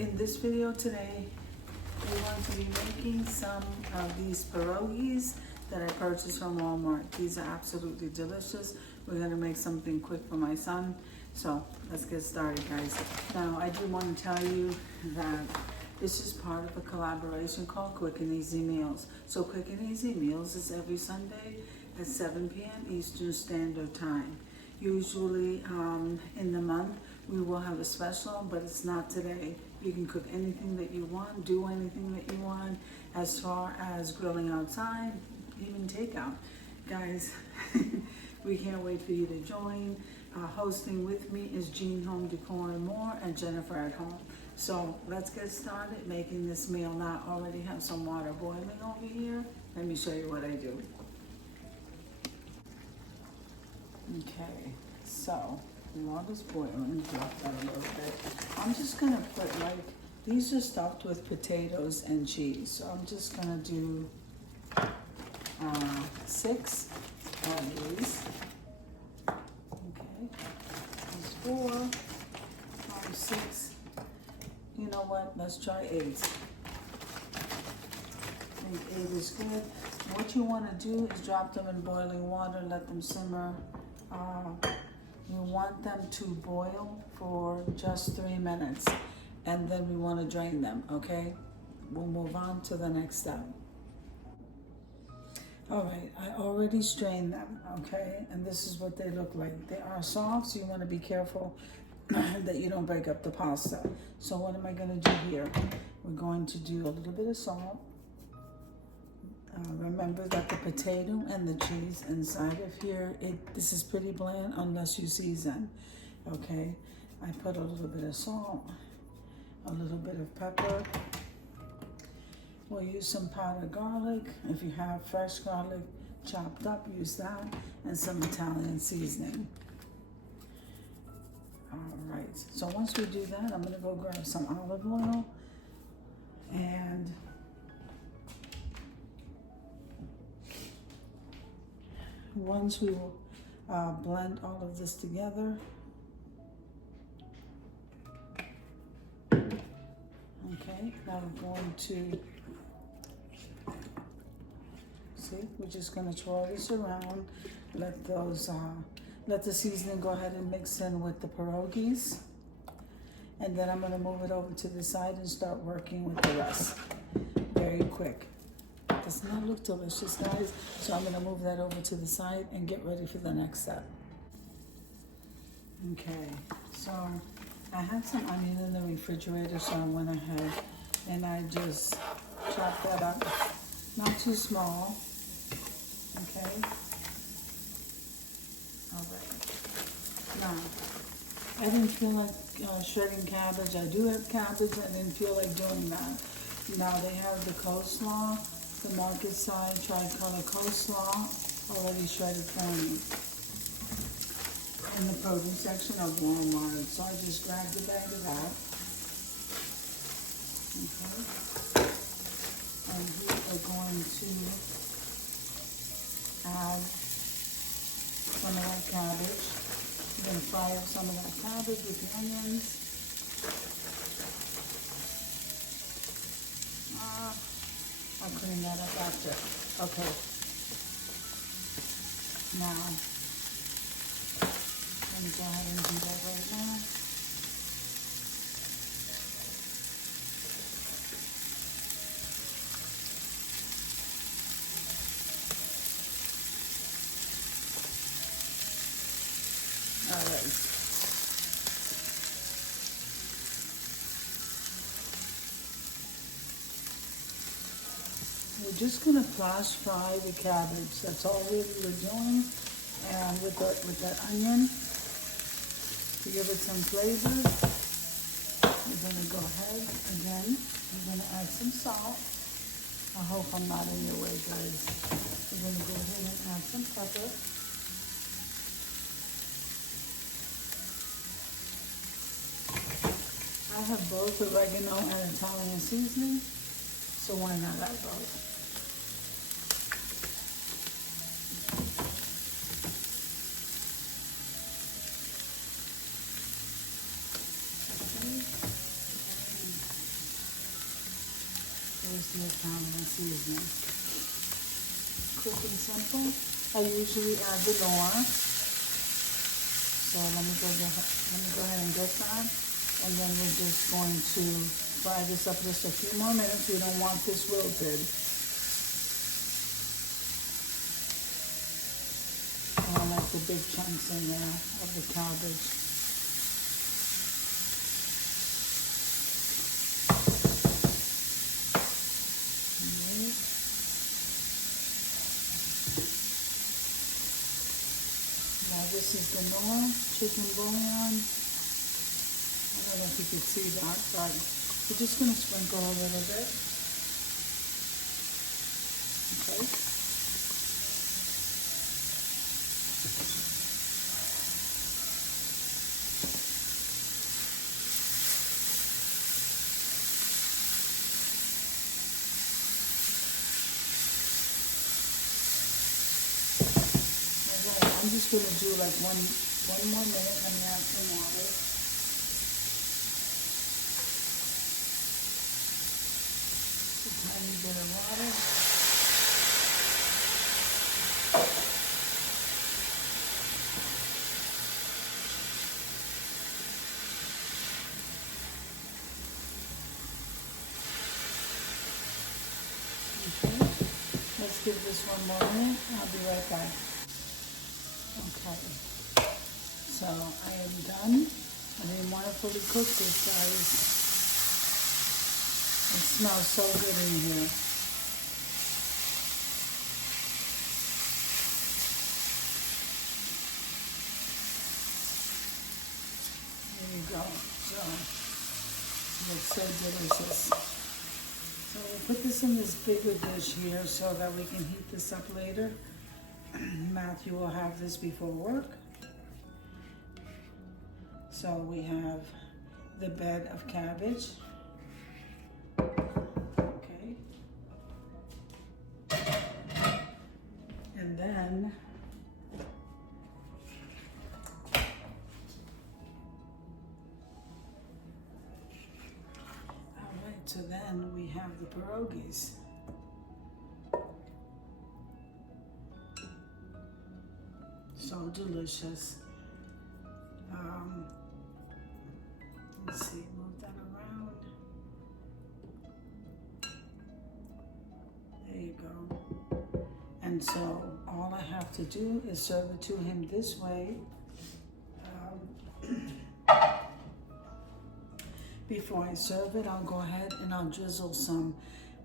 In this video today, we're going to be making some of these pierogies that I purchased from Walmart. These are absolutely delicious. We're going to make something quick for my son. So let's get started, guys. Now, I do want to tell you that this is part of a collaboration called Quick and Easy Meals. So Quick and Easy Meals is every Sunday at 7 p.m. Eastern Standard Time. Usually in the month, we will have a special, but it's not today. You can cook anything that you want, do anything that you want, as far as grilling outside, even takeout. Guys, we can't wait for you to join. Hosting with me is Jean Home Decor and More and Jennifer at Home. So let's get started making this meal. Now, I already have some water boiling over here. Let me show you what I do. Okay, so the water's boiling, drop that a little bit. I'm just gonna put these are stuffed with potatoes and cheese. So I'm just gonna do 6 of these. Okay, that's 4, 5, 6. You know what, let's try 8. I think 8 is good. What you wanna do is drop them in boiling water, let them simmer. You want them to boil for just 3 minutes, and then we want to drain them, okay? We'll move on to the next step. All right, I already strained them, okay? And this is what they look like. They are soft, so you want to be careful that you don't break up the pasta. So what am I going to do here? We're going to do a little bit of salt. Remember that the potato and the cheese inside of here, this is pretty bland unless you season, okay? I put a little bit of salt, a little bit of pepper. We'll use some powdered garlic. If you have fresh garlic chopped up, use that, and some Italian seasoning. All right, so once we do that, I'm gonna go grab some olive oil and once we will blend all of this together. Okay, now we're going to, see, we're just gonna twirl this around, let the seasoning go ahead and mix in with the pierogies. And then I'm gonna move it over to the side and start working with the rest. Very quick. Does not look delicious, guys. So I'm gonna move that over to the side and get ready for the next step. Okay, so I had some onion in the refrigerator, so I went ahead and I just chopped that up. Not too small, okay? All right. Now, I didn't feel like shredding cabbage. I do have cabbage. I didn't feel like doing that. Now they have the coleslaw. The market side tricolor coleslaw already shredded for me in the produce section of Walmart. So I just grabbed a bag of that. Okay. And we are going to add some of that cabbage. We're going to fry up some of that cabbage with the onions. I'll clean that up after. Okay. Now, let me go ahead and do that right now. All right. We're just gonna flash fry the cabbage. That's all we're doing. And with that onion, to give it some flavor, we're gonna go ahead again. We're gonna add some salt. I hope I'm not in your way, guys. We're gonna go ahead and add some pepper. I have both oregano and Italian seasoning, so why not add both? the account and seasoning. Quick and simple. I usually add the Knorr. So let me go ahead and get that. And then we're just going to fry this up just a few more minutes. We don't want this wilted. I don't like the big chunks in there of the cabbage. Now this is the Knorr chicken bouillon. I don't know if you can see that, but we're just going to sprinkle a little bit. Okay. I'm just going to do like one more minute. Let me add some water. A tiny bit of water. Okay, let's give this one more minute. I'll be right back. Okay, so I am done. I didn't want to fully cook this, guys. It smells so good in here. There you go. So, it looks so delicious. So we'll put this in this bigger dish here so that we can heat this up later. Matthew will have this before work. So we have the bed of cabbage. Okay. And then so then we have the pierogies. So delicious. Let's see, move that around. There you go. And so all I have to do is serve it to him this way. Before I serve it, I'll go ahead and I'll drizzle some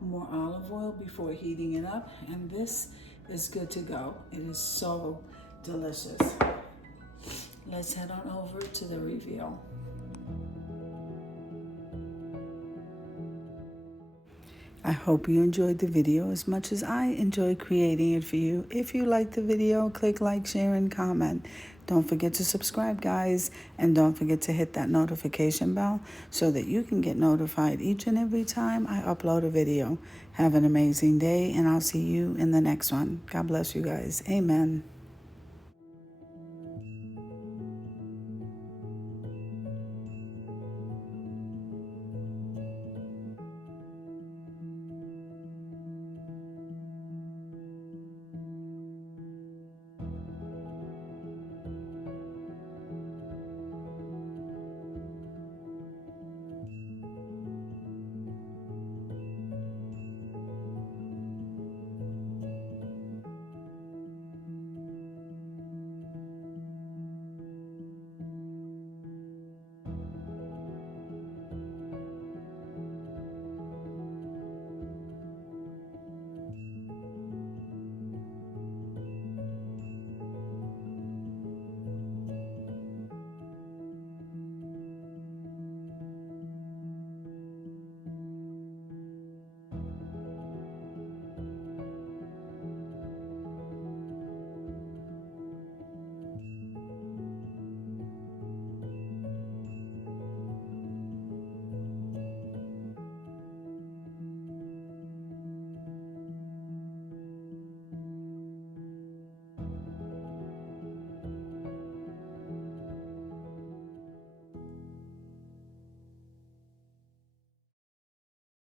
more olive oil before heating it up. And this is good to go. It is so delicious. Let's head on over to the reveal. I hope you enjoyed the video as much as I enjoyed creating it for you. If you liked the video, click like, share, and comment. Don't forget to subscribe, guys, and don't forget to hit that notification bell so that you can get notified each and every time I upload a video. Have an amazing day, and I'll see you in the next one. God bless you guys. Amen.